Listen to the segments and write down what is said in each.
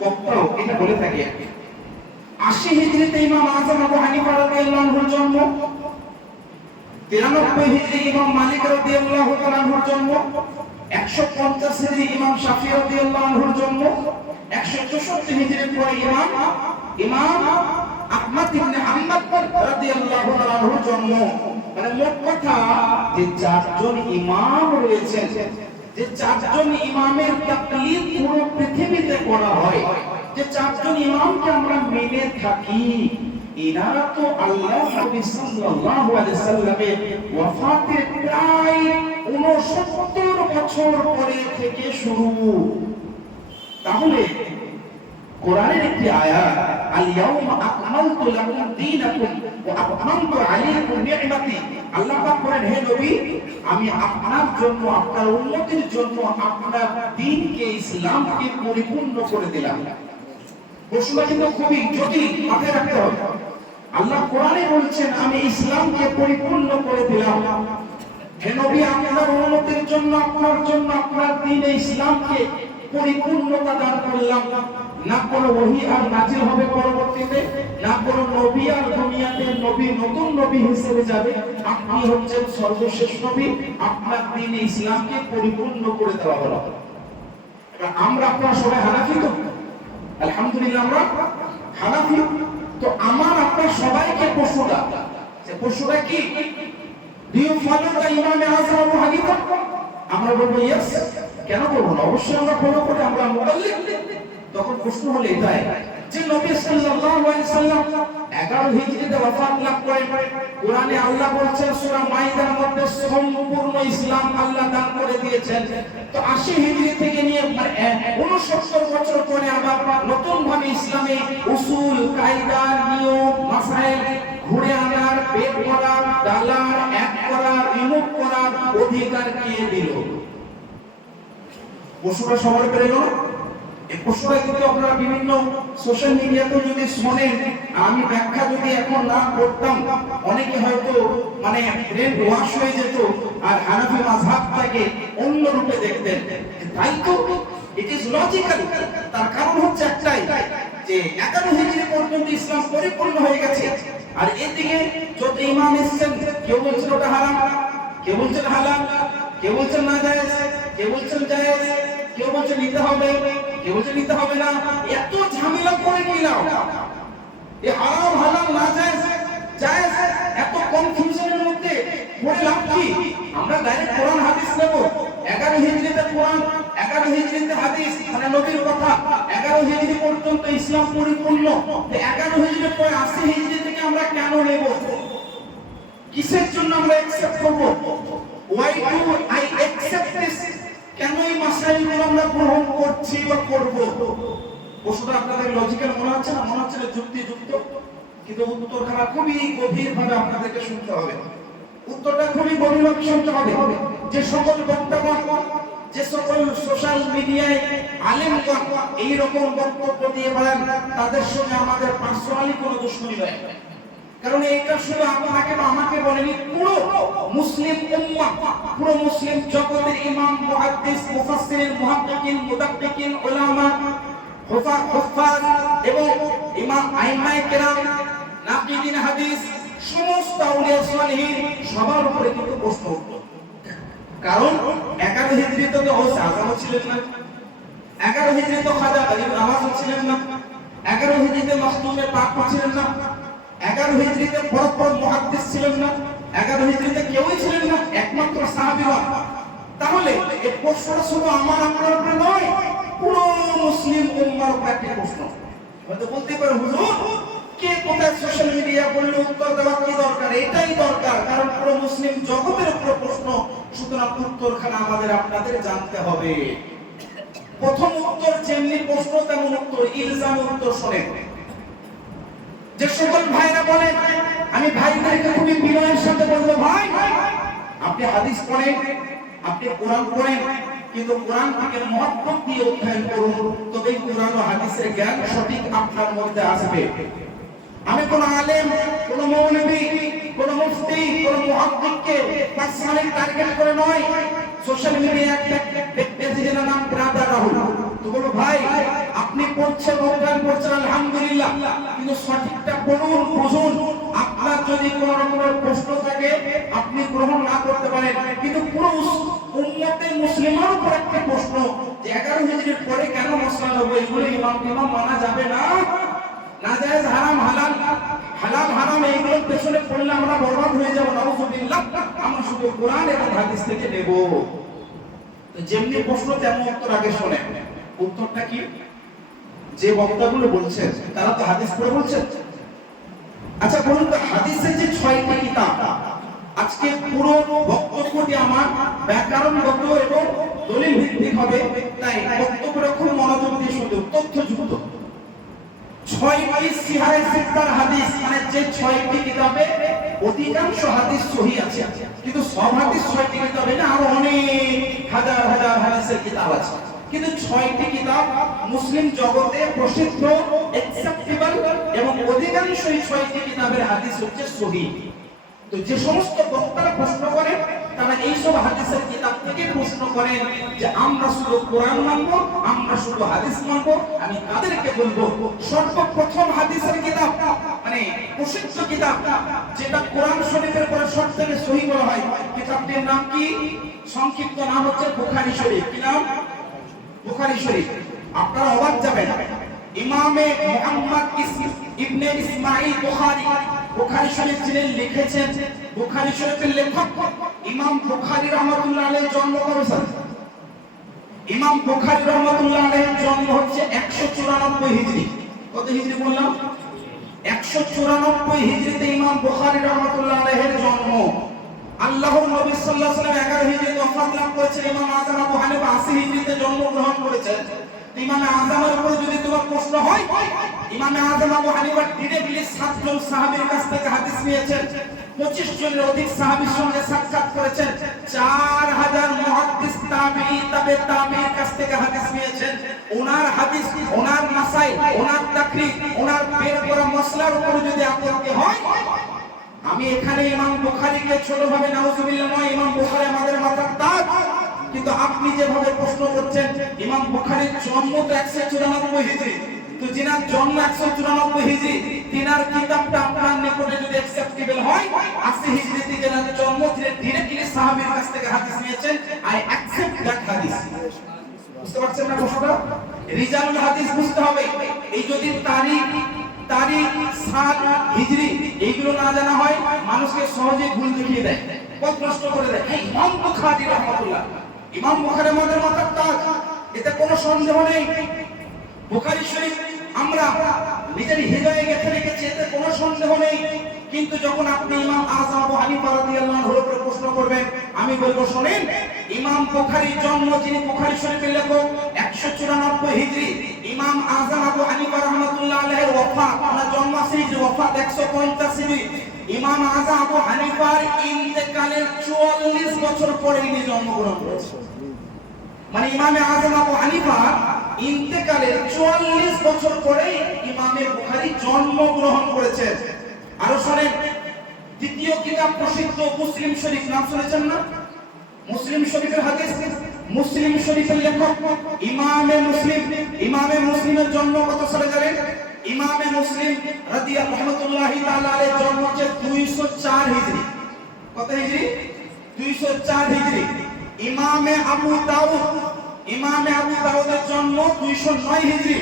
বক্তাও এটা বলে থাকে। 80 হিজরিতে ইমাম আযম আবু হানিফা রাদিয়াল্লাহু আনহুর জন্ম, 93 হিজরি ইমাম মালিক রাদিয়াল্লাহু তাআলা আনহুর জন্ম, 150 হিজরি ইমাম শাফিঈ রাদিয়াল্লাহু আনহুর জন্ম, 164 হিজরির পরে ইমাম আহমদ ইবনে হাম্বল রাদিয়াল্লাহু তাআলা আনহুর জন্ম। মানে মোট কথা যে চারজন ইমাম রয়েছেন, যে চারজন ইমামের তাকলিদ পুরো পৃথিবীতে করা হয়, যে চারজন ইমামকে আমরা মেনে থাকি, এনারা তো আল্লাহ নবী সাল্লাল্লাহু আলাইহি সাল্লামের ওয়াফাতের প্রায় 69 বছর পরে থেকে শুরু। তাহলে কোরআনের একটি আয়াত, আল ইয়াউমা আকমালতু লাকুম দীনাকুম ওয়া আতমামতু আলাইকুম নি'মাতি, আল্লাহ পাক বলেন, হে নবী, আমি আপনার জন্য, আপনার উম্মতের জন্য আপনার দ্বীনকে, ইসলামকে পরিপূর্ণ করে দিলাম। প্রশ্নটা কিন্তু খুবই জটিল, মাথায় রাখতে হবে। আল্লাহ কোরআনে বলছেন, আমি ইসলামকে পরিপূর্ণ করে দিলাম। হে নবী, আপনার উম্মতের জন্য, আপনার জন্য আপনার দ্বীনে ইসলামকে পরিপূর্ণতা দান করলাম। না কোনো ওহী আর নাজিল হবে পরবর্তীতে, না কোনো নবী আর দুনিয়াতে নবী নতুন নবী হিসেবে যাবে। আপনি হচ্ছেন সর্বশেষ নবী, আপনার দ্বীনে ইসলামকে পরিপূর্ণ করে দেওয়া হলো। এবার আমরা আপনারা সবাই হানাফি তো? আলহামদুলিল্লাহ আমরা হানাফি। তো আমার আপনার সবাইকে প্রশ্নটা, যে প্রশ্নটা কি, ডু ইউ ফলো দ্য ইমাম আযম আবু হানিফা? আমরা বলবো ইয়েস। কেন বলবো না? অবশ্যই আমরা ফলো করি, আমরা মুকাল্লিদ। তখন প্রশ্ন হলো এটাই যে নবী সাল্লাল্লাহু আলাইহি সাল্লাম 11 হিজরিতে ওয়াফাত লাভ করেন। কোরআনে আল্লাহ বলছেন সূরা মাইদার মধ্যে সম্পূর্ণ ইসলাম আল্লাহ দান করে দিয়েছেন। তো 80 হিজরি থেকে নিয়ে 69 বছর পরে আবার নতুন ভাবে ইসলামে উসুল, কায়দা, নিয়ম, মাসাইল ঘুরে আনার, বের করার, ডালার, এক করার, রিমুভ করার অধিকার কে দিল? প্রশ্নটা সবার পেরে গেল। এই প্রশ্নটা কিন্তু আপনারা বিভিন্ন সোশ্যাল মিডিয়াতে যদি শোনেন, আমি ব্যাখ্যা যদি এখন না করতাম, অনেকে হয়তো মানে ব্রেন ওয়াশ হয়ে যেত আর হানাফি মাযহাবটাকে অন্য রূপে দেখতেন। তাই তো ইট ইজ লজিক্যাল। তার কারণ হচ্ছে একটাই, যে 11 হিজরি পর্যন্ত ইসলাম পরিপূর্ণ হয়ে গেছে, আর এদিকে যত ইমাম এসেছেন, কেউ বলছেন ওটা হারাম, কেউ বলছেন হালাল, কেউ বলছেন না জায়েজ, কেউ বলছেন জায়েজ, কেউ বলছেন নিতে হবে, কেউ বলছেন নিতে হবে না। এত ঝামেলা করে কি লাভ? এই হারাম হালাল না জায়েজ জায়েজ এত কনফিউশনের মধ্যে পড়ে লাভ কি? আমরা ডাইরেক্ট কোরআন হাদিস নেব। 11 হিজরিতে কোরআন, 11 হিজরিতে হাদিস, মানে নবীর কথা। 11 হিজরি পর্যন্ত ইসলাম পরিপূর্ণ। 11 হিজরির পরে 80 হিজরি থেকে আমরা কেন নেব? কিসের জন্য আমরা অ্যাকসেপ্ট করব? Why do I accept this? কেন এই মাসাইলগুলো আমরা গ্রহণ করছি বা করব? প্রশ্নটা আপনাদের লজিক্যাল মনে হচ্ছে না? মনে হচ্ছে যুক্তিযুক্ত, কিন্তু উত্তরটা খুবই গভীরভাবে আপনাদেরকে শুনতে হবে। উত্তরটা খুবই গভীরভাবে শুনতে হবে। যে সকল বক্তাগণ, যে সকল সোশ্যাল মিডিয়ায় আলেমগণ এই রকম বক্তব্য দিয়ে বেড়ান, তাদের সঙ্গে আমাদের পার্সোনালি কোনো দুশমনি নয়। কারণ এটা শুধু আপনাকে বা আমাকে বলেনি, পুরো মুসলিম উম্মাহ, পুরো মুসলিম জগতের ইমাম, মুহাদ্দিস, মুফাসসিরিন, মুহাক্কিকিন, মুদাক্কিকিন, উলামা, হুফাজ এবং ইমাম আইম্মায়ে কেরাম, নাকিদিন হাদিস, সমস্ত আউলিয়া সালেহীন সবার উপরে কিন্তু প্রশ্ন উঠলো। কারণ 11 হিজরিতে তো গৌস আযম ছিলেন না, 11 হিজরিতে খাজা গরিব নওয়াজ ছিলেন না, 11 হিজরিতে মাখতুমে পাক ছিলেন না, 11 হিজরিতে বড় বড় মুহাদ্দিস ছিলেন না, 11 হিজরিতে কেউই ছিলেন না, একমাত্র সাহাবীরা। তাহলে এই প্রশ্নটা শুধু আমার আপনার উপরে নয়, পুরো মুসলিম উম্মার উপরে একটা প্রশ্ন। হয়তো বলতে পারে, হুজুর কে কোথায় সোশ্যাল মিডিয়া বললে উত্তর দেওয়া কি দরকার? এটাই দরকার, কারণ পুরো মুসলিম জগতের উপর প্রশ্ন, সুতরাং উত্তরখানা আমাদের আপনাদের জানতে হবে। প্রথম উত্তর যেমনি প্রশ্ন তেমন উত্তর, ইলজাম উত্তর শোনেন। যে সকল ভাইরা বলেন, আমি ভাইদেরকে খুবই বিনয়ের সাথে বলবো, ভাই আপনি হাদিস পড়েন, আপনি কোরআন পড়েন, কিন্তু কোরআন থেকে মহব্বত দিয়ে অধ্যয়ন করুন, তবে কোরআন ও হাদিসের জ্ঞান সঠিক আপনার মধ্যে আসবে। আমি কোন আলেম, কোন মৌলবী, কোন মুফতি, কোন মুহাদ্দিসকে পার্সোনালি টার্গেট করে নয়। সোশ্যাল মিডিয়ায় একটা পেজ নাম ব্রাদার রাহুল, তো বলো ভাই আপনি পড়ছেন অজ্ঞান করছেন আলহামদুলিল্লাহ, কিন্তু সঠিকটা পড়ুন বুঝুন। আপনার যদি কোনো রকমের প্রশ্ন থাকে আপনি গ্রহণ না করতে পারেন, কিন্তু পুরো উম্মতে মুসলিমের উপর একটা প্রশ্ন যে 11 হিজরির পরে কেন মশলা নেবো, এগুলো ইমাম মানা যাবে না, নাজায়েজ হারাম হালাল হালাল হারাম এইগুলোর পেছনে পড়লে আমরা বরবাদ হয়ে যাব, নাউজুবিল্লাহ। আমরা শুধু কোরআন এবং হাদিস থেকে নেব। তো যেমনি প্রশ্ন তেমন উত্তর আগে শোনেন। উত্তরটা কি? যে বক্তাগুলো বলছেন তারা তো হাদিস পড়ে বলছেন। আচ্ছা বলুন তো, হাদিসের যে 6টি কিতাব, আজকে পুরো বক্তব্যটি আমার ব্যাকরণগত এবং দলিল ভিত্তিক হবে, তাই বক্তব্যটা খুব মনোযোগ দিয়ে শুনতে, তথ্যযুক্ত। 6টি সিহাহে সিত্তার হাদিস, মানে যে 6টি কিতাবে অধিকাংশ হাদিস সহিহ আছে, কিন্তু সব হাদিস 6টি কিতাবে না, আরো অনেক হাজার হাজার হাদিসের কিতাব আছে, কিন্তু 6টি কিতাব মুসলিম জগতে প্রসিদ্ধ, অ্যাকসেপ্টেবল, এবং অধিকাংশ এই 6টি কিতাবের হাদিস হচ্ছে সহিহ। তো যে সমস্ত বক্তারা প্রশ্ন করেন তারা এইসব হাদিসের কিতাব থেকে প্রশ্ন করেন যে আমরা শুধু কোরআন মানব, আমরা শুধু হাদিস মানব। আমি তাদেরকে বলবো সর্বপ্রথম হাদিসের কিতাব, মানে প্রসিদ্ধ কিতাব যেটা কোরআন শরীফের পরে সবথেকে সহিহ বলা হয়, কিতাবটির নাম কি? সংক্ষিপ্ত নাম হচ্ছে বুখারী শরীফ। কি নাম? বুখারী শরীফ। আপনারা অবাক যাবেন, ইমামে মুহাম্মদ ইবনে ইসমাঈল বুখারী বুখারী শরীফ যিনি লিখেছেন, বুখারী শরীফের লেখক ইমাম বুখারী রাহমাতুল্লাহ আলাইহির জন্ম কবে সালে? ইমাম বুখারী রাহমাতুল্লাহ আলাইহির জন্ম হচ্ছে 194 হিজরি। কত হিজরি বললাম? 194 হিজরিতে ইমাম বুখারী রাহমাতুল্লাহ আলাইহির জন্ম। আল্লাহর নবী সাল্লাল্লাহু আলাইহি ওয়াসাল্লাম 11 হিজরিতে ওফাত লাভ করেছেন। ইমাম আযম আবু হানিফা 80 হিজরিতে জন্মগ্রহণ করেছেন। ইমামে আযমের উপরে যদি তোমার প্রশ্ন হয়, ইমামে আযম আবু হানিফা ডিরেক্টলি 7 জন সাহাবীর কাছ থেকে হাদিস নিয়েছেন, 25 জনের অধিক সাহাবীর সঙ্গে সাক্ষাৎ করেছেন, 4000 মুহাদ্দিস তাবিঈ তাবে তাবিঈর কাছ থেকে হাদিস নিয়েছেন। ওনার হাদিস, ওনার মাসাইল, ওনার তাকরীর, ওনার বের করা মাসলার উপরে যদি আপত্তি হয়, আমি এখানে ইমাম বুখারীকে ছোটভাবে নাউজুবিল্লাহ নয়, ইমাম বুখারী আমাদের মাথার তাজ, কিন্তু আপনি যেভাবে প্রশ্ন করছেন, ইমাম বুখারীর জন্ম তো 194 হিজরি, তো যিনার জন্ম 194 হিজরি, তিনার কিতাবটা আপনার নিকটে যদি অ্যাকসেপ্টেবল হয়, 80 হিজরিতে যিনার জন্ম, তিনি ডিরেক্টলি সাহাবীর কাছ থেকে হাদিস নিয়েছেন। আই অ্যাকসেপ্ট দ্যাট হাদিস। বুঝতে পারছেন না প্রশ্নটা? রিজালুল হাদিস বুঝতে হবে। এই যদি তারিখ সাল হিজরি এইগুলো না জানা হয়, মানুষকে সহজে ভুল দেখিয়ে দেয়, পথ নষ্ট করে দেয়। ইমাম বুখারী রাহমাতুল্লাহ, ইমাম বুখারী আমাদের মাথার তাজ, এতে কোনো সন্দেহ নেই। বুখারী শরীফ আমরা নিজের হৃদয়ে গেঁথে রেখেছি, এতে কোনো সন্দেহ নেই। কিন্তু যখন আপনি ইমাম আযম আবু হানিফা রাদিয়াল্লাহু আনহুর উপরে প্রশ্ন করবেন, আমি বলবো শুনেন, ইমাম বুখারীর জন্ম, যিনি বুখারী শরীফের লেখক, 194 হিজরি। ইমাম আযম আবু হানিফা রাহমাতুল্লাহ আলাইহির ওয়াফাত, ওনার জন্ম 80 হিজরি, ওয়াফাত 150 হিজরি। ইমাম আযম আবু হানিফার ইন্তেকালের 44 বছর পরে ইনি জন্মগ্রহণ করেছেন। মানে ইমামে আযম আবু হানিফা ইন্তেকালের 44 বছর পরে ইমামে বুখারী জন্মগ্রহণ করেছেন। আরো শুনেন, দ্বিতীয় কিতাব প্রসিদ্ধ মুসলিম শরীফ, নাম শুনেছেন না? মুসলিম শরীফের হাদিস, মুসলিম শরীফের লেখক ইমামে মুসলিম। ইমামে মুসলিমের জন্ম কত সালে জানেন? ইমামে মুসলিম রাদিয়াল্লাহু রাহমাতুল্লাহি তাআলা আলাইহির জন্ম হচ্ছে 204 হিজরি। কত হিজরি? 204 হিজরি। ইমামে আবু দাউদের জন্ম 209 হিজরি।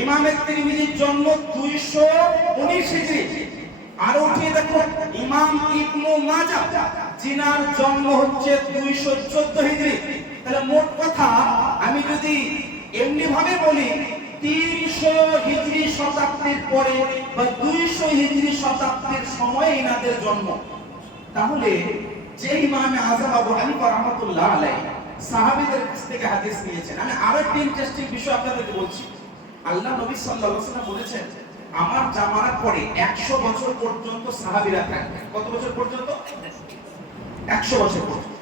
ইমামে তিরমিজির জন্ম 219 হিজরি। আর উঠিয়ে দেখো ইমাম ইবনে মাজাহ, যিনার জন্ম হচ্ছে 214 হিজরি। তাহলে মোট কথা আমি যদি এমনি ভাবে বলি, 300 হিজরি শতাব্দীর পরে বা 200 হিজরি শতাব্দীর সময়ে ইনাদের জন্ম। তাহলে যে ইমামে আযম আবু হানিফা রাহমাতুল্লাহ আলাইহি সাহাবীদের কাছ থেকে হাদিস নিয়েছেন, আমি আরো একটা ইন্টারেস্টিং বিষয় আপনাদেরকে বলছি। আল্লাহ নবী সাল্লাল্লাহু আলাইহি ওয়াসাল্লাম বলেছেন, আমার জামানার পরে 100 বছর পর্যন্ত সাহাবীরা থাকবে। কত বছর পর্যন্ত? 100 বছর পর্যন্ত।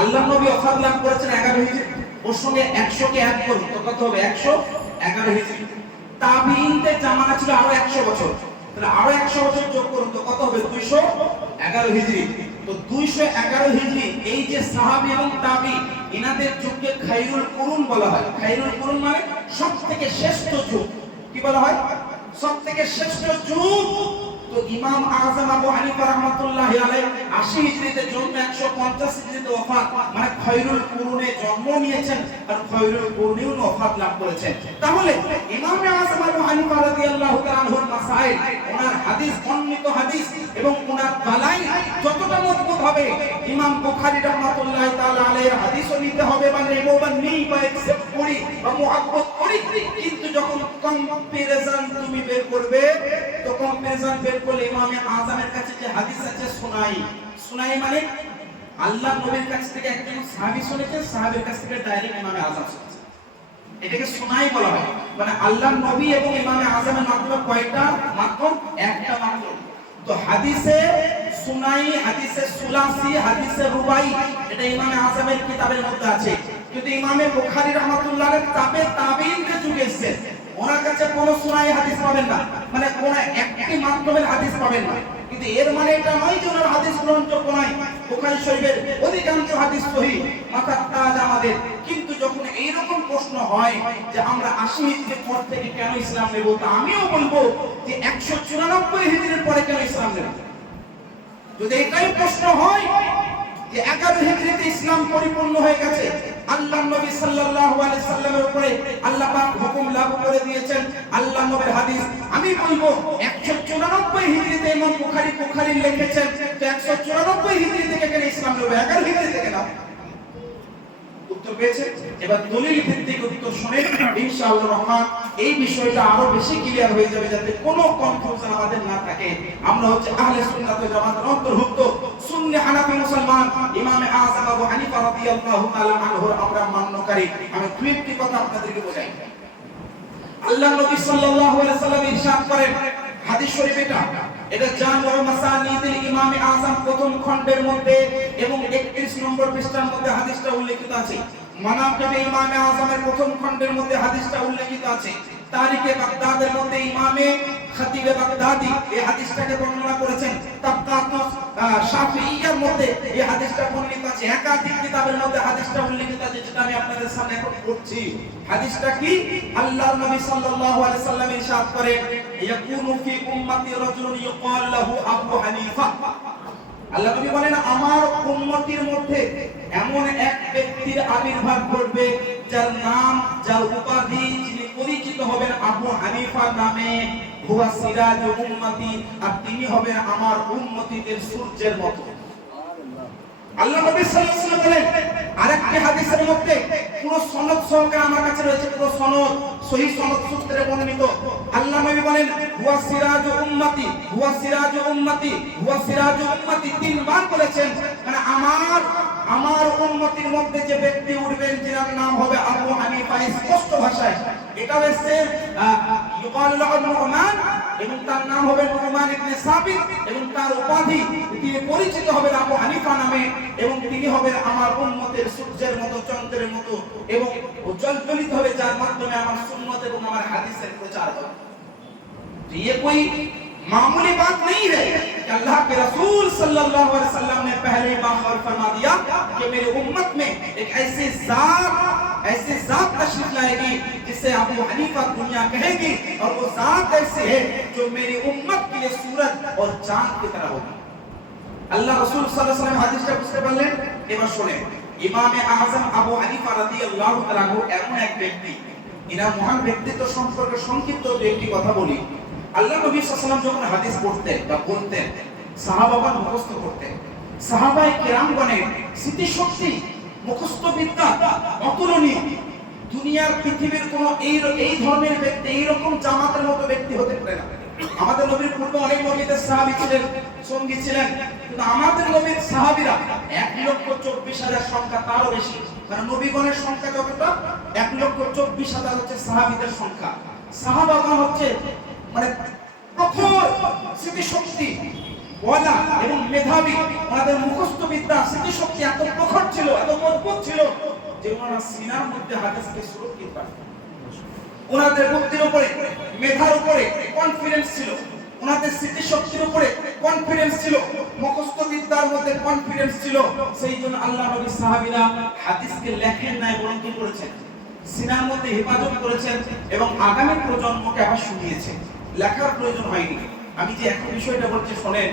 আল্লাহ নবী ওফাত লাভ করেছেন 11 হিজরি, ওর সঙ্গে 100 কে অ্যাড করুন তো কত হবে? 111 হিজরি। তাবিঈনদের জামানা ছিল আরো 100 বছর, তাহলে আরো 100 বছর যোগ করুন তো কত হবে? 211 হিজরি। তো তো 211 হিজরি এই যে সাহাবী এবং তাবি ইনাদের যুগকে খায়রুল কুরুন বলা হয়। খায়রুল কুরুন মানে সবথেকে শ্রেষ্ঠ যুগ। কি বলা হয়? সবথেকে শ্রেষ্ঠ যুগ। তো ইমাম আযম আবু হানিফা রাহমাতুল্লাহি আলাইহি 80 হিজরিতে জন্ম, 150 হিজরিতে ওফাত, মানে খায়রুল কুরুনে জন্ম নিয়েছেন আর খায়রুল কুরুনেও ওফাত লাভ করেছেন। তাহলে ইমাম আযম আবু হানিফা রাদিয়াল্লাহু তাআলা আনহুর মাসাইল, ওনার হাদিস, অন্বিত হাদিস এবং ওনার দালাইল যতটা মজবুত হবে, ইমাম বুখারী রাহমাতুল্লাহি তাআলা আলাইহির হাদিসও নিতে হবে বা নেব বা নেই বা একসেপ্ট করি বা মুহাব্বত করি। কিন্তু যখন কম্পারিজন তুমি বের করবে, তো কম্পারিজন বের করলে ইমামে আযমের কাছে যে হাদিস আছে সুনাই মানে আল্লাহ নবীর কাছ থেকে একজন সাহাবী শুনেছেন, সাহাবীর কাছ থেকে ডাইরেক্ট ইমামে আযম শুনেছেন, এটাকে সুনাই বলা হয়। মানে আল্লাহ নবী এবং ইমামে আযমের মাধ্যমে কয়টা? মাত্র একটা মাত্র। তো হাদিসে সুনাই, হাদিসে সুলাসি, হাদিসে রুবাই, এটা ইমামে আযমের কিতাবের মধ্যে আছে। কিন্তু ইমামে বুখারী রাহমাতুল্লাহ আলাইহি তাবেঈনদের যুগে এসেছে, ওনার কাছে কোনো সুনাই হাদিস পাবেন না, মানে কোন একটি মাধ্যমের হাদিস পাবেন না। কিন্তু এর মানে এটা নয় যে ওনার হাদিস গ্রহণযোগ্য নয়। বুখারী শরীফের অধিকাংশ হাদিস সহিহ, মাথার তাজ আমাদের। কিন্তু যখন এইরকম প্রশ্ন হয় যে আমরা 80 হিজরির পর থেকে কেন ইসলাম নেব, তা আমিও বলবো যে 194 হিজরির পরে কেন ইসলাম নেব। যদি এটাই প্রশ্ন হয় যে 11 হিজরিতে ইসলাম পরিপূর্ণ হয়ে গেছে, আল্লাহ নবী সাল্লাল্লাহু আলাইহি সাল্লামের উপরে আল্লাহ পাক হুকুম লাগু করে দিয়েছেন, আল্লাহ নবীর হাদিস, আমি বলবো 194 হিজরিতে ইমাম বুখারী লিখেছেন, তো 194 হিজরি থেকে কেন ইসলাম নেব, 11 হিজরি থেকে না? উত্তর পেয়েছে? এবার দলিল ভিত্তিক উত্তর শুনে ইনশাআল্লাহ রহমান এই বিষয়টা আরো বেশি ক্লিয়ার হয়ে যাবে, যাতে কোনো কনফিউশন আমাদের না থাকে। আমরা হচ্ছে আহলে সুন্নাত ওয়াল জামাতের অন্তর্ভুক্ত সুন্নি হানাফি মুসলমান। ইমামে আযম আবু হানিফা রাদিয়াল্লাহু তাআলা আনহুর আমরা মান্যকারী। আমি দুই একটি কথা আপনাদেরকে বোঝাই। আল্লাহ নবী সাল্লাল্লাহু আলাইহি সাল্লাম ইরশাদ করেন, হাদিস শরীফ এটা জামিউ মাসানিদুল ইমামে আযম প্রথম খণ্ডের মধ্যে এবং 31 নম্বর পৃষ্ঠার মধ্যে হাদিসটা উল্লেখিত আছে। মানাকিবে ইমামে আযমের প্রথম খণ্ডের মধ্যে হাদিসটা উল্লেখিত আছে। তারিখে বাগদাদের মধ্যে ইমামে খতিবে বাগদাদি এই হাদিসটাকে বর্ণনা করেছেন। তাবকাতুস শাফিঈয়ার মধ্যে এই হাদিসটা বর্ণিত আছে। একাধিক কিতাবের মধ্যে হাদিসটা উল্লেখিত আছে, যেটা আমি আপনাদের সামনে এখন পড়ছি। হাদিসটা কি? আল্লাহর নবী সাল্লাল্লাহু আলাইহি সাল্লাম ইরশাদ করেন, ইয়াকুনু ফি উম্মতি রাজুলুন ইউকাল লাহু আবু হানিফা। আল্লাহ নবী বলেন, আমার উম্মতির মধ্যে এমন এক ব্যক্তির আবির্ভাব ঘটবে যার নাম, যার উপাধি, যিনি পরিচিত হবেন আবু হানিফা নামে। হুয়া সিরাজ উম্মতি, আর তিনি হবেন আমার উম্মতিদের সূর্যের মতো। আল্লাহ নবী সাল্লাল্লাহু আলাইহি ওয়াসাল্লাম বলেন আরেকটি হাদিসের মধ্যে, পুরো সনদ সহকারে আমার কাছে রয়েছে, পুরো সনদ সহিহ সনদ সূত্রে বর্ণিত। আল্লাহ নবী বলেন, হুয়া সিরাজ উম্মতি, হুয়া সিরাজ উম্মতি, হুয়া সিরাজ উম্মতি, তিনবার বলেছেন। মানে আমার উম্মতির মধ্যে যে ব্যক্তি উঠবেন, যার নাম হবে আবু হানিফা, স্পষ্ট ভাষায় এটা হচ্ছে ইউকাল লাহু নুমান, এবং তার নাম হবে নুমান ইবনে সাবিত, এবং তার উপাধি, তিনি পরিচিত হবেন আবু হানিফা নামে, এবং তিনি হবেন আমার উম্মতের সূর্যের মতো, চন্দ্রের মতো, এবং উজ্জ্বলিত হবে, যার মাধ্যমে আমার সুন্নাত এবং আমার হাদিসের প্রচার হবে। ये कोई मामूली बात नहीं है कि अल्लाह के रसूल सल्लल्लाहु अलैहि वसल्लम ने पहले बार फरमा दिया कि मेरी उम्मत में एक ऐसी जात तशरीफ लाएगी जिसे अबू हनीफा दुनिया कहेगी, और वो जात ऐसी है जो मेरी उम्मत के लिए सूरज और चांद की तरह होगी। अल्लाह रसूल सल्लल्लाहु अलैहि वसल्लम হাদিসটা বুঝতে পারলেন? এবার শুনেন, ইমামে আযম আবু হানিফা রাদিয়াল্লাহু তাআলা এমন এক ব্যক্তি, ইনার মহান ব্যক্তিত্ব সম্পর্কে সংক্ষিপ্ত একটি কথা বলি। আল্লাহ নবী সাল্লাল্লাহু আলাইহি ওয়াসাল্লাম যখন হাদিস পড়তেন বা বলতেন, সাহাবাগণ মুখস্থ করতেন। সাহাবায়ে কেরামগণের স্মৃতিশক্তি, মুখস্থ বিদ্যা অতুলনীয়। দুনিয়ার পৃথিবীর কোন এই ধরনের ব্যক্তি, এইরকম জামাতের মতো ব্যক্তি হতে পারে না। আমাদের নবীর পূর্বে অনেক নবীদের সাহাবী ছিলেন, সঙ্গী ছিলেন, কিন্তু আমাদের নবীর সাহাবীরা 1,24,000 সংখ্যা, তারও বেশি। মানে নবীগণের সংখ্যা যতটা, 1,24,000 হচ্ছে সাহাবীদের সংখ্যা। সাহাবাগণ হচ্ছে মানে প্রখর স্মৃতিশক্তি ওয়ালা এবং মেধাবী। ওনাদের মুখস্থ বিদ্যা, স্মৃতিশক্তি এত প্রখর ছিল, এত মজবুত ছিল যে ওনারা সিনার মধ্যে হাদিসকে সুরক্ষিত রাখতেন। ওনাদের বুদ্ধির উপরে, মেধার উপরে কনফিডেন্স ছিল। ওনাদের স্মৃতিশক্তির উপরে কনফিডেন্স ছিল, মুখস্থ বিদ্যার মধ্যে কনফিডেন্স ছিল। সেই জন্য আল্লাহ নবী সাহাবীরা হাদিসকে লেখেন নাই, বরং কি করেছেন? সিনার মধ্যে হেফাজত করেছেন এবং আগামী প্রজন্মকে আবার শুনিয়েছেন। লেখার প্রয়োজন হয়নি। আমি যে এখন বিষয়টা বলছি শোনেন,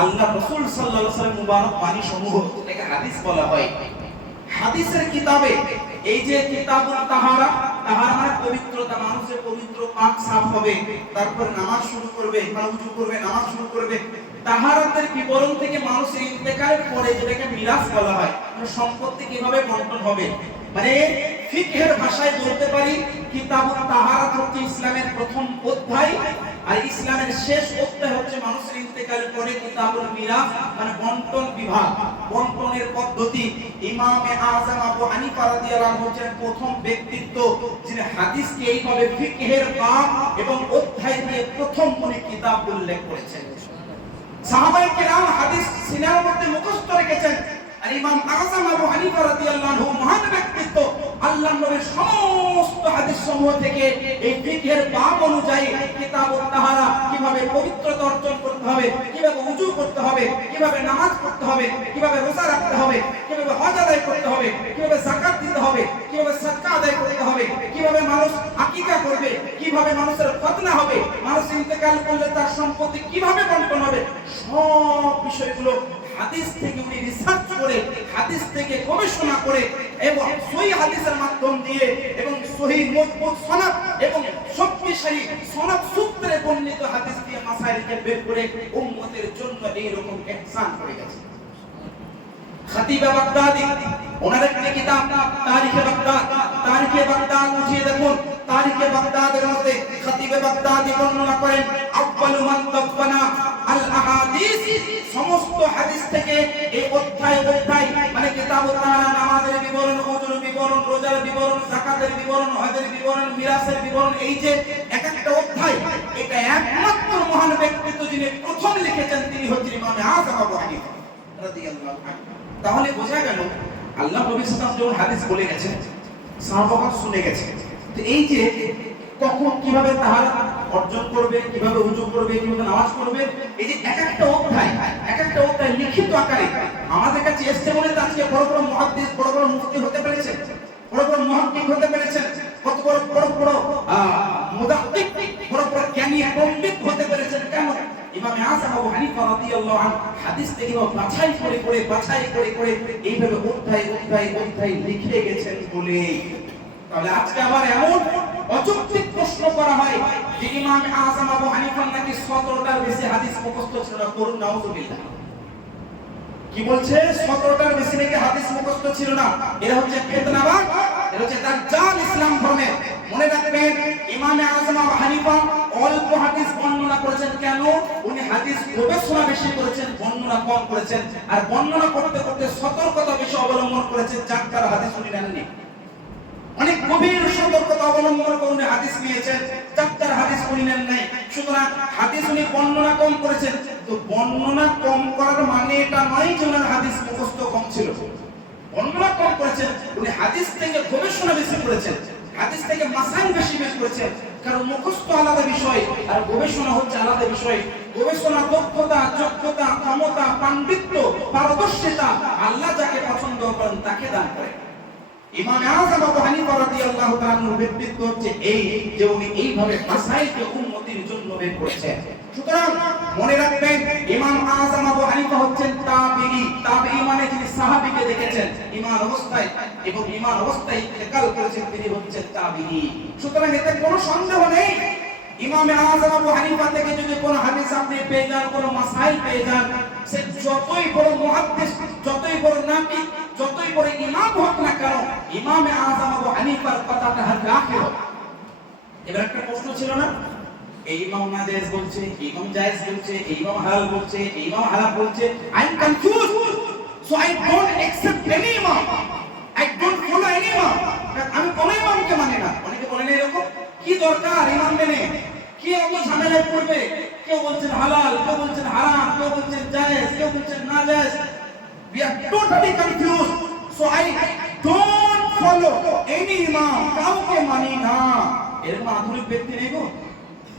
আল্লাহ রাসূল সাল্লাল্লাহু আলাইহি ওয়াসাল্লাম মুবারক বাণী সমূহ, এটাকে হাদিস বলা হয়। হাদিসের কিতাবে এই যে কিতাবুল তাহারা, তাহারা মানে পবিত্রতা, মানুষের পবিত্র পাক সাফ হবে, তারপর নামাজ শুরু করবে, ওযু করবে, নামাজ শুরু করবে। তাহারাতের বিবরণ থেকে মানুষের ইন্তেকালের পরে যেটাকে মিরাস বলা হয়, মানে সম্পত্তি কিভাবে বন্টন হবে, মানে ফিকহের ভাষায় বলতে পারি কিতাবুল তাহারাত হচ্ছে ইসলামের প্রথম অধ্যায়, আর ইসলামের শেষ অধ্যায় হচ্ছে মানুষের ইন্তেকালের পরে কিতাবুল মিরাস, মানে বন্টন বিভাগ, বন্টনের পদ্ধতি। ইমামে আযম আবু হানিফা রাদিয়াল্লাহু আনহু হচ্ছেন প্রথম ব্যক্তিত্ব যিনি হাদিসকে এইভাবে ফিকহের বাব এবং অধ্যায় দিয়ে প্রথম কোন কিতাব উল্লেখ করেছেন। সাহাবায়ে কেরাম হাদিস সিনার মধ্যে মুখস্থ রেখেছেন, আর ইমাম আযম আবু হানিফা রাদিয়াল্লাহু আনহু মহান ব্যক্তিত্ব, আল্লাহর নবীর সমস্ত হাদিস সমূহ থেকে এই ফিকহের বাব অনুযায়ী কিতাবুত তাহারা, কিভাবে পবিত্রতা অর্জন করতে হবে, কিভাবে ওযু করতে হবে, কিভাবে নামাজ পড়তে হবে, কিভাবে রোজা রাখতে হবে, কিভাবে হজ আদায় করতে হবে, কিভাবে যাকাত দিতে হবে, কিভাবে সাদকা আদায় করতে হবে, কিভাবে মানুষ আকীকা করবে, কিভাবে মানুষের খতনা হবে, মানুষ ইন্তেকাল করলে তার সম্পত্তি কিভাবে বন্টন হবে, সব বিষয়গুলো হাদিস থেকে উনি রিসার্চ করে, হাদিস থেকে গবেষণা করে এবং সহিহ হাদিসের মাধ্যম দিয়ে এবং সহিহ মজবুত সনদ এবং শক্তিশালী সনদ সূত্রে বর্ণিত হাদিস দিয়ে মাসাইলকে বের করে উম্মতের জন্য এই রকম ইহসান করে গেছে। খতিব বাগদাদি ওনার একটি কিতাব তারিখে বাগদাদ, তারিখে বাগদাদ উঠিয়ে দেখুন, তারিখে বাগদাদের মধ্যে খতিব বাগদাদি বর্ণনা করেন আউয়ালু মান তাফানা আল আহাদিস, সমস্ত হাদিস থেকে এই অধ্যায় মানে কিতাবুত তাহারা, নামাজের বিবরণ, ওযুর বিবরণ, রোজার বিবরণ, যাকাতের বিবরণ, হজের বিবরণ, মিরাসের বিবরণ, এই যে এক একটা অধ্যায়, এটা একমাত্র মহান ব্যক্তিত্ব যিনি প্রথম লিখেছেন তিনি হচ্ছেন ইমাম আযম আবু হানিফা রাদিয়াল্লাহু আনহু। তাহলে বোঝা গেল আল্লাহ নবী সাল্লাল্লাহু আলাইহি ওয়াসাল্লাম যখন হাদিস বলে গেছেন, সাহাবাগণ শুনে গেছে। তো এই যে কখন কিভাবে তাহারা অর্জন করবে, কিভাবে ওযু করবে, কিভাবে নামাজ পড়বে, এই যে এক একটা অধ্যায় লিখিত আকারে আমাদের কাছে এসছে বলে আজকে বড় বড় মুহাদ্দিস, বড় বড় মুফতি হতে পেরেছেন, বড় বড় মুহাদ্দিস হতে পেরেছেন, কত বড় মুদাক্কিক, বড় বড় জ্ঞানী পণ্ডিত হতে পেরেছেন। কেন? ইমাম আযম আবু হানিফা রাদিয়াল্লাহু আনহু হাদিস থেকে বাছাই করে এইভাবে অধ্যায় লিখে গেছেন বলে। তাহলে আজকে আবার এমন অযৌক্তিক প্রশ্ন করা হয় যে ইমাম আযম আবু হানিফা নাকি 17টার বেশি হাদিস মুখস্থ ছিল না। করুন নাউযুবিল্লাহ। কি বলছে? 17টার বেশি নাকি হাদিস মুখস্থ ছিল না। এরা হচ্ছে ফিতনাবাজ, এরা হচ্ছে দাজ্জাল ইসলাম ধর্মের। মনে রাখবেন ইমাম আযম আবু হানিফা অল্প হাদিস বর্ণনা করেছেন। কেন? উনি হাদিস গবেষণা বেশি করেছেন, বর্ণনা কম করেছেন। আর বর্ণনা করতে করতে সতর্কতা বেশি অবলম্বন করেছেন, যার দ্বারা হাদিস উনি নেননি। অনেক গভীর সতর্কতা অবলম্বন করে উনি হাদিস নিয়েছেন, যার হাদিস উনি নেন নাই। সুতরাং হাদিস উনি বর্ণনা কম করেছেন। তো বর্ণনা কম করার মানে এটা নয় যে ওনার হাদিস মুখস্থ কম ছিল। বর্ণনা কম করেছেন, উনি হাদিস থেকে গবেষণা বেশি করেছেন, হাদিস থেকে মাসাইল বেশি বের করেছেন। কারণ মুখস্থ আলাদা বিষয় আর গবেষণা হচ্ছে আলাদা বিষয়। গবেষণা দক্ষতা, যোগ্যতা, ক্ষমতা, পাণ্ডিত্য, পারদর্শিতা আল্লাহ যাকে পছন্দ করেন তাকে দান করেন। ইমাম আযম আবু হানিফা রাদিয়াল্লাহু তাআলার ব্যক্তিত্ব হচ্ছে এই যে উনি এইভাবে মাসাইলকে উম্মতের জন্য বের করেছেন। সুতরাং মনে রাখবেন ইমাম আযম আবু হানিফা হচ্ছেন তাবিঈ। তাবিঈ মানে যিনি সাহাবীকে দেখেছেন ঈমান অবস্থায় এবং ঈমান অবস্থায় ইন্তেকাল করেছেন, তিনি হচ্ছেন তাবিঈ। সুতরাং এতে কোনো সন্দেহ নেই ইমাম আযম আবু হানিফা থেকে যদি কোনো হাদিস আপনি পেয়ে যান, কোনো মাসাইল পেয়ে যান, সে যতই বড় মুহাদ্দিস, যতই বড় নাকিদ, যতই বড় ইমাম হোক না কেন, ইমাম আযম আবু হানিফার কথাটা রাখে। এবার একটা প্রশ্ন ছিল না, এই ইমাম নাজায়েজ বলছে, এই ইমাম জায়েজ বলছে, এই ইমাম হালাল বলছে, এই ইমাম হারাম বলছে। I am confused, so I don't accept any ইমাম, আই ডোন্ট ফলো এনি ইমাম। আমি কোন ইমামকে মানি না। অনেকে বলেন এরকম, কি দরকার ইমাম মেনে, কি অত ঝামেলায় পড়বে? কেউ বলছেন হালাল, কেউ বলছেন হারাম, কেউ বলছেন জায়েজ, কেউ বলছেন না জায়েজ। We are totally confused, so I don't follow any imam, কাউকে মানি না। এরকম আধুনিক ব্যক্তি নেই গো,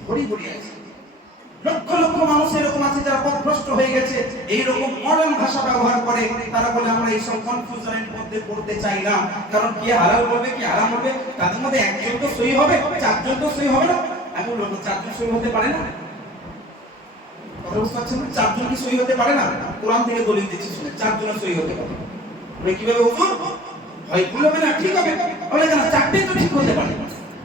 ভরি ভরি আছে। লক্ষ লক্ষ মানুষ এরকম আছে যারা পথভ্রষ্ট হয়ে গেছে, এইরকম মডার্ন ভাষা ব্যবহার করে। তারা বলে আমরা এইসব কনফিউশনের মধ্যে পড়তে চাই না, কারণ কে হালাল বলবে কে হারাম বলবে, তাদের মধ্যে একজন তো সহি হবে, চারজন তো সহি হবে না। আমি বলবো চারজন সহি হতে পারে না, কথা বুঝতে পারছেন না? চারজন কি সহি হতে পারে না? কোরআন থেকে দলিল দিচ্ছি শুনে, চারজনের সহি হতে পারে। কিভাবে হুজুর হয় ভুল হবে না ঠিক হবে, বলে কেন চারটেই তো ঠিক হতে পারে,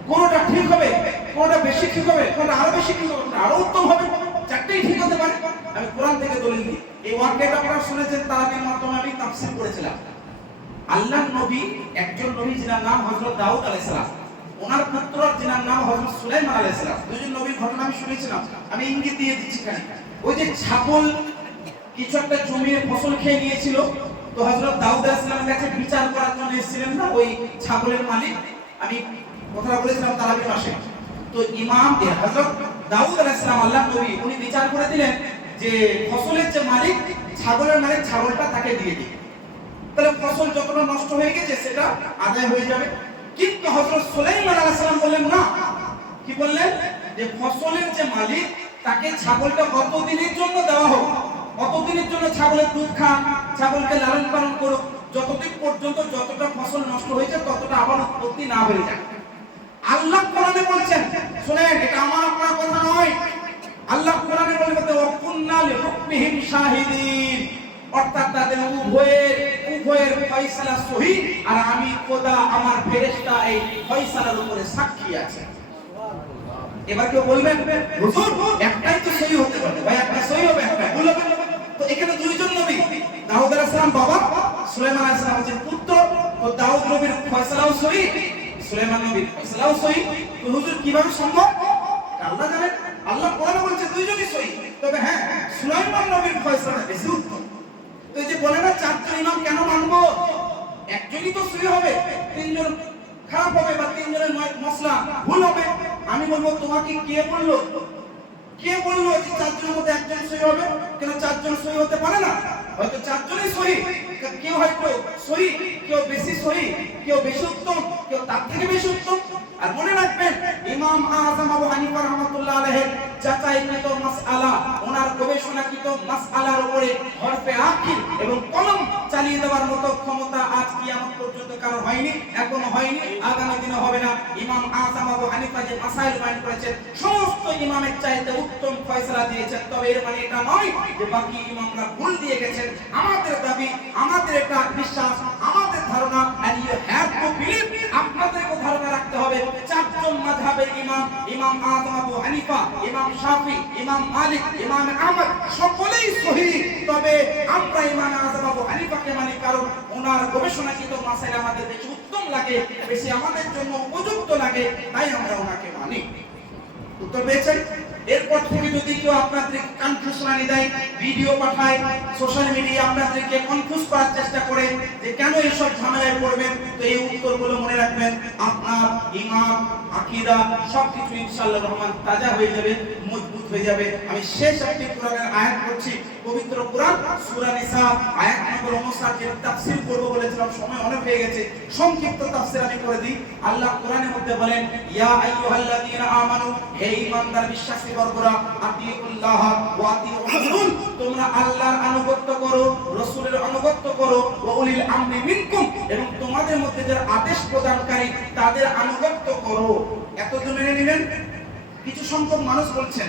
কোনটা ঠিক হবে, কোনটা বেশি ঠিক হবে, কোনটা আরো বেশি ঠিক হবে, আরো উত্তম হবে, চারটেই ঠিক হতে পারে। আমি কোরআন থেকে দলিল দিই। এই ওয়াক্যটা আপনারা শুনেছেন, তারাবির মাধ্যমে আমি তাফসীর করেছিলাম। আল্লাহর নবী, একজন নবী যিনার নাম হযরত দাউদ আলাইহিস সালাম, ওনার পুত্র যিনার নাম হযরত সুলাইমান আলাইহিস সালাম, দুইজন নবীর ঘটনা আমি শুনেছিলাম। আমি ইঙ্গিত দিয়ে দিচ্ছি এখানে। ওই যে ছাগল কিছু একটা জমির ফসল খেয়ে নিয়েছিল, তো হযরত দাউদ আলাইহিস সালামের কাছে বিচার করার জন্য এসেছিলেন না ওই ছাগলের মালিক। আমি কথাটা বলেছিলাম তারাবির মাসে। তো ইমাম হযরত দাউদ আলাইহিস সালাম আল্লাহর নবী, উনি বিচার করে দিলেন যে ফসলের যে মালিক, ছাগলের মালিক, ছাগলটা তাকে দিয়ে দিই, তাহলে ফসল যতটা নষ্ট হয়ে গেছে সেটা আদায় হয়ে যাবে। কিন্তু হযরত সুলাইমান আলাইহিস সালাম বললেন না, কি বললেন যে ফসলের যে মালিক তাকে ছাগলটা কতদিনের জন্য দেওয়া হোক, কতদিনের জন্য ছাগলের দুধ খান, ছাগলকে লালন পালন করুক, যতদিন পর্যন্ত যতটা ফসল নষ্ট হয়েছে ততটা আবার উৎপত্তি না হয়ে যায়। আল্লাহ কোরআনে বলছেন, শুনেন, এটা আমার আপনার কথা নয়। আল্লাহ কোরআনে বলতে ওয়াকুন্না লিহুকমিহিম শাহিদিন, অর্থাৎ তাদের উভয়ের ফয়সালা সহি, আর আমি খোদা আমার ফেরেশতা এই ফয়সালার উপরে সাক্ষী আছে। এবার কেউ বলবেন হুজুর একটাই তো সহি হতে পারে, ভাই একটা সহি হবে, একটা ভুল হবে। তো এখানে দুইজন নবী, দাউদ আলাইহিস সালাম বাবা, সুলাইমান আলাইহিস সালাম হচ্ছেন পুত্র। তো দাউদ নবীর ফয়সালাও সহি, সুলাইমান নবীর ফয়সালাও সহি। তো হুজুর কিভাবে সম্ভব? আল্লাহ জানেন। আল্লাহ কোরআনে বলছে দুইজনই সহি, তবে হ্যাঁ সুলাইমান নবীর ফয়সালা বেশি উত্তম। তো এই যে বলে না চারজন ইমাম কেন মানবো, একজনই তো সহি হবে, তিনজন খারাপ হবে বা তিনজনের মসলা ভুল হবে। আমি বলবো তোমাকে কে বললো, কে বললো যে চারজনের মধ্যে একজন সহি হবে? কেন চারজন সহি হতে পারে না? হয়তো চারজনই সহি, কেউ হয়তো সহি, কেউ বেশি সহি, কেউ বেশি উত্তম, কেউ তার থেকে বেশি উত্তম। আর মনে রাখবেন, ইমাম আযম আবু হানিফা রাহমাতুল্লাহ আলাইহি যাচাইকৃত মাসআলা, ওনার গবেষণাকৃত মাসআলার উপরে হরফে আখির এবং কলম চালিয়ে দেওয়ার মতো ক্ষমতা আজ কিয়ামত পর্যন্ত কারো হয়নি, এখনো হয়নি, আগামী দিনে হবে না। ইমাম আযম আবু হানিফা যে মাসাইল বয়ান করেছেন, সমস্ত ইমামের চাইতে উত্তম ফয়সালা দিয়েছেন। তবে এর মানে এটা নয় যে বাকি ইমামরা ভুল দিয়ে গেছেন। আমাদের দাবি, আমাদের এটা বিশ্বাস, আমাদের ধারণা, and you have to believe, আপনাদেরকে ধারণা রাখতে হবে চারজন মাযহাবের ইমাম, ইমাম আযম আবু হানিফা, ইমাম শাফি, ইমাম মালিক, ইমাম আহমদ সকলেই সহিহ। তবে আমরা ইমাম আযম আবু হানিফাকে মানি কারণ ওনার গবেষণাকৃত মাসাইল আমাদের বেশি উত্তম লাগে, বেশি আমাদের জন্য উপযুক্ত লাগে, তাই আমরা ওনাকে মানি। উত্তর পেয়েছেন? এরপর থেকে যদি কেউ আপনাদের কনফিউশন দেয়, ভিডিও পাঠায়, সোশ্যাল মিডিয়া আপনাদেরকে কনফিউজ করার চেষ্টা করে যে কেন এইসব ঝামেলায় পড়বেন, তো এই উত্তরগুলো মনে রাখবেন। আপনার ঈমান, আকীদা সবকিছু ইনশাআল্লাহ রহমান তাজা হয়ে যাবে, মজবুত হয়ে যাবে। আমি শেষ একটি কোরআনের আয়াত পড়ছি, পবিত্র কোরআন সূরা নিসা আয়াত নম্বর 59 এর তাফসীর করব বলেছিলাম, সময় অনেক হয়ে গেছে, সংক্ষিপ্ত তাফসীর আমি করে দিই। আল্লাহ কোরআনের মধ্যে বলেন, ইয়া আইয়ুহাল্লাযীনা আমানু, হে ঈমানদার বিশ্বাসী বর্গরা, আতিউল্লাহ ওয়া আতিউর রাসূল, তোমরা আল্লাহর আনুগত্য করো, রাসূলের আনুগত্য করো, ওয়া উলিল আমরি মিনকুম, এবং তোমাদের মধ্যে যারা আদেশ প্রদানকারী তাদের আনুগত্য করো। এতদিন মেনে নিলেন? কিছু সংখ্যক মানুষ বলছেন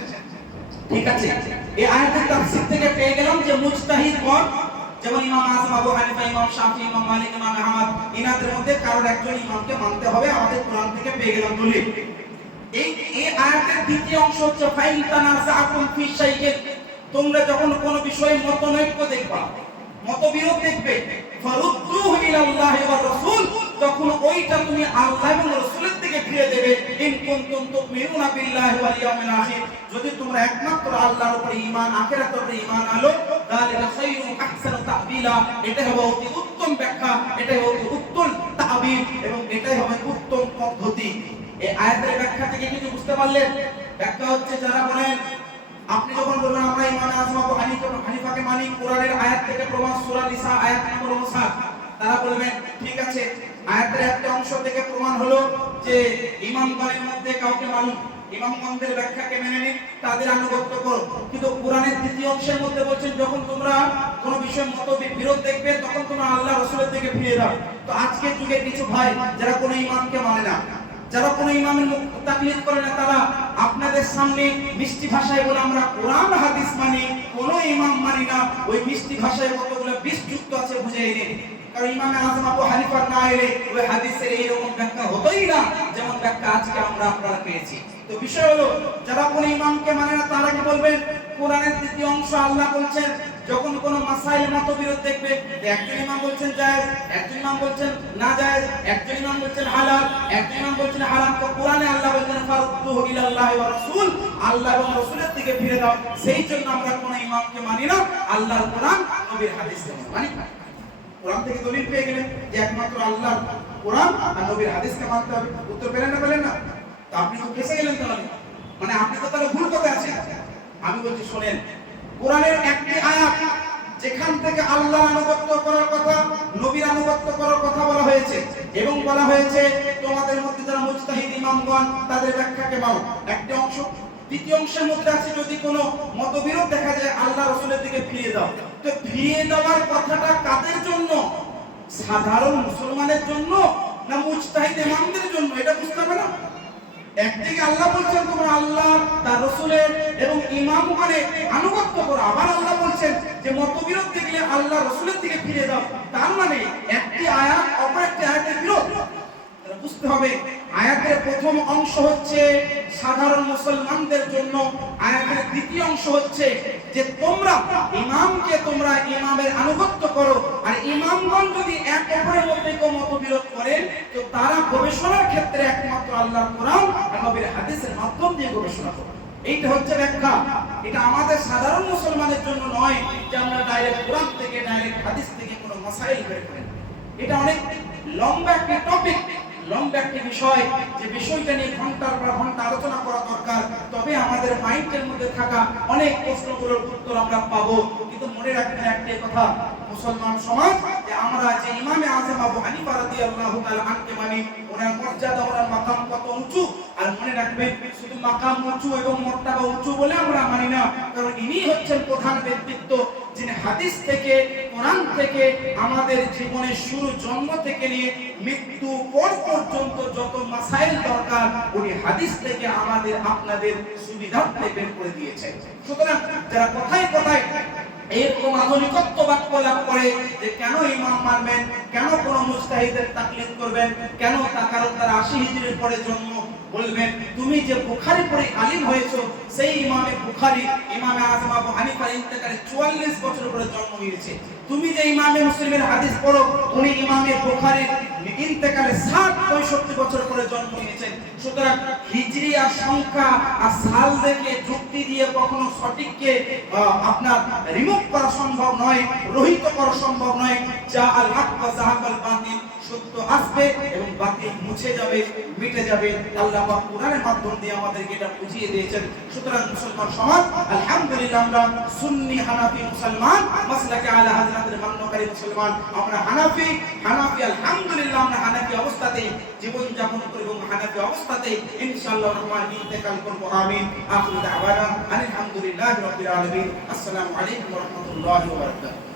ঠিক আছে, এই আয়াতের তাফসীর থেকে পেয়ে গেলাম যে মুজতাহিদগণ, যেমন ইমাম আযম আবু হানিফা, ইমাম শাফি, ইমাম মালিক, ইমাম আহমদ, ইনাদের মধ্যে কারোর একজন ইমামকে মানতে হবে, আমাদের কোরআন থেকে পেয়ে গেলাম দলিল। এই আয়াতের দ্বিতীয় অংশ হচ্ছে ফাইন তানাযাআতুম ফি শাইইন, তোমরা যখন কোন বিষয়ে মতনৈক্য দেখবা, মতবিরোধ দেখবে, ফারুদ্দুহু ইলাল্লাহি ওয়া রাসূল, তখন ওইটা তুমি আল্লাহ এবং রাসূলের দিকে ফিরে দেবে। ইন কুনতুম তুমিনুনা বিল্লাহি ওয়াল ইয়াউমিল আখির, যদি তোমরা একমাত্র আল্লাহর উপরে ঈমান, আখিরাতের উপরে ঈমান আনো, যালিকা খায়রুন আহসানু তা'বীলা, এটা হবে অতি উত্তম ব্যাখ্যা, এটাই হবে উত্তম তা'বীর, এবং এটাই হবে উত্তম পদ্ধতি। এই আয়াতের ব্যাখ্যা থেকে কিছু বুঝতে পারলেন? ব্যাখ্যা হচ্ছে, যারা বলেন, আপনি যখন বলবেন আমরা ইমাম আযম আবু হানিফাকে মানি, কোরআনের আয়াত থেকে প্রমাণ সূরা নিসা আয়াত নম্বর 59, তারা বলবেন ঠিক আছে, আয়াতের একটা অংশ থেকে প্রমাণ হলো যে ইমামগণের মধ্যে কাউকে মানুন, ইমামগণদের ব্যাখ্যাকে মেনে নিন, তাদের আনুগত্য করো। কিন্তু কোরআনের দ্বিতীয় অংশের মধ্যে বলছেন যখন তোমরা কোনো বিষয়ে মতবিরোধ দেখবে তখন তোমরা আল্লাহ রাসূলের দিকে ফিরে যাও। তো আজকের যুগে কিছু ভাই যারা কোনো ইমামকে মানে না, যারা কোনো ইমামের তাকলিদ করে না, তারা আপনাদের সামনে মিষ্টি ভাষায় বলে আমরা কোরআন হাদিস মানি, কোনো ইমাম মানি না, ওই মিষ্টি ভাষায় কতগুলো বিষ যুক্ত আছে বুঝিয়ে দিন। কারণ ইমামে আযম আবু হানিফা না এলে ওই হাদিসের এইরকম ব্যাখ্যা হতোই না যেমন ব্যাখ্যা আজকে আপনারা পেয়েছি। তো বিষয় হলো যারা কোনো ইমামকে মানে না তারা কি বলবেন, কোরআনের দ্বিতীয় অংশ আল্লাহ বলছেন যখন কোন মাসাইল মতবিরোধ দেখবে, একজন ইমাম বলছেন জায়েজ, একজন ইমাম বলছেন না জায়েজ, একজন ইমাম বলছেন হালাল, একজন ইমাম বলছেন হারাম, তো কোরআনে আল্লাহ বলছেন ফারুদ্দুহু ইলাল্লাহি ওয়া রাসূল, আল্লাহ এবং রাসূলের দিকে ফিরে দাও। সেই জন্য আমরা কোন ইমামকে মানি না, আল্লাহর কোরআন নবীর হাদিসকে মানি। কোরআন থেকে দলিল পেয়ে গেলেন যে একমাত্র আল্লাহর কোরআন আর নবীর হাদিসকে মানতে হবে। উত্তর পেলেন না? তো আপনি তো ফেঁসে গেলেন তাহলে, মানে আপনি তো তাহলে ভুল কথা আছেন। আমি বলছি শোনেন, কোরআনের একটি আয়াত যেখান থেকে আল্লাহর আনুগত্য করার কথা, নবীর আনুগত্য করার কথা বলা হয়েছে এবং বলা হয়েছে তোমাদের মধ্যে যারা মুজতাহিদ ইমামগণ তাদের ব্যাখ্যাকে মানো, একটি অংশ। দ্বিতীয় অংশের মধ্যে আছে যদি কোনো মতবিরোধ দেখা যায় আল্লাহ রাসূলের দিকে ফিরিয়ে দাও। তো ফিরিয়ে দেওয়ার কথাটা কাদের জন্য? সাধারণ মুসলমানের জন্য না মুজতাহিদ ইমামদের জন্য? এটা বুঝতে হবে না। একদিকে আল্লাহ বলছেন তোমরা আল্লাহ তার রাসূলের এবং ইমামগণের আনুগত্য করো, আবার আল্লাহ বলছেন যে মতবিরোধ দেখলে আল্লাহ রাসূলের দিকে ফিরে দাও। তার মানে একটি আয়াত অপর একটি আয়াতের বিরোধ। বুঝতে হবে আয়াতের প্রথম অংশ হচ্ছে সাধারণ মুসলমানদের জন্য, আয়াতের দ্বিতীয় অংশ হচ্ছে যে তোমরা ইমামের আনুগত্য করো। আর ইমামগণ যদি এক অপরের মধ্যে কোনো মতবিরোধ করেন তো তারা গবেষণার ক্ষেত্রে একমাত্র আল্লাহর কোরআন আর নবীর হাদিসের মাধ্যম দিয়ে গবেষণা করো। এইটা হচ্ছে ব্যাখ্যা। এটা আমাদের সাধারণ মুসলমানের জন্য নয় যে আমরা ডাইরেক্ট কোরআন থেকে ডাইরেক্ট হাদিস থেকে কোনো মাসাইল বের করেন। এটা অনেক লম্বা একটা টপিক, লম্বা একটা বিষয়, যে বিষয়টা নিয়ে ঘন্টার পর ঘন্টা আলোচনা করা দরকার। তবে আমাদের মাইন্ডের মধ্যে থাকা অনেক প্রশ্নগুলোর উত্তর আমরা পাবো। কিন্তু মনে রাখবেন একটাই কথা, মুসলমান সমাজ যে আমরা যে ইমামে আযম আবু হানিফা রাদিয়াল্লাহু তাআলা আনকে মানি, ওনার মর্যাদা ওনার মাকাম কত উঁচু। আর মনে রাখবেন শুধু মাকাম উঁচু এবং মর্যাদা উঁচু বলে আমরা মানি না, কারণ ইনি হচ্ছেন প্রধান ব্যক্তিত্ব যিনি হাদিস থেকে কোরআন থেকে আমাদের জীবনের শুরু জন্ম থেকে নিয়ে মৃত্যু পর পর্যন্ত যত মাসাইল দরকার উনি হাদিস থেকে আমাদের আপনাদের সুবিধার্থে বের করে দিয়েছেন। সুতরাং যারা কথায় কথায় এরকম আধুনিকত্ব বাক্য লাভ করে যে কেন ইমাম মানবেন, কেন কোন মুজতাহিদের তাকলিদ করবেন, কেন কারণ তারা 80 হিজরির পরে জন্ম, বলবেন তুমি যে বুখারী পড়ে আলিম হয়েছো সেই ইমামে বুখারী ইমামে আযম আবু হানিফার ইন্তেকালে 44 বছর পরে জন্ম নিয়েছে। তুমি যে ইমামে মুসলিমের হাদিস পড়ো উনি ইমামে বুখারীর ইন্তেকালে 60-65 বছর পরে জন্ম নিয়েছেন। সুতরাং হিজরি আর সংখ্যা আর সাল দেখে যুক্তি দিয়ে কখনো সঠিককে আপনার রিমুভ করা সম্ভব নয়, রহিত করা সম্ভব নয়। যা আল হক ওয়া যাহাকাল বাতিল, সত্য আসবে এবং বাতিল মুছে যাবে, মিটে যাবে। আল্লাহ পাক কোরআনের মাধ্যম দিয়ে আমাদেরকে এটা বুঝিয়ে দিয়েছেন। সুতরাং মুসলমান সমাজ আলহামদুলিল্লাহ আমরা সুন্নি হানাফি মুসলমান, মাসলাকে আলা হাযরাতের মান্যকারী মুসলমান। আমরা হানাফি আলহামদুলিল্লাহ আমরা হানাফি অবস্থাতে জীবন যাপন করব এবং হানাফি অবস্থাতে ইনশাআল্লাহ রহমান ইন্তেকাল করব। আমিন। আখিরু দাওয়ানা আলহামদুলিল্লাহি রাব্বিল আলামিন। আসসালামু আলাইকুম ওয়া রাহমাতুল্লাহি ওয়া বারাকাতুহু।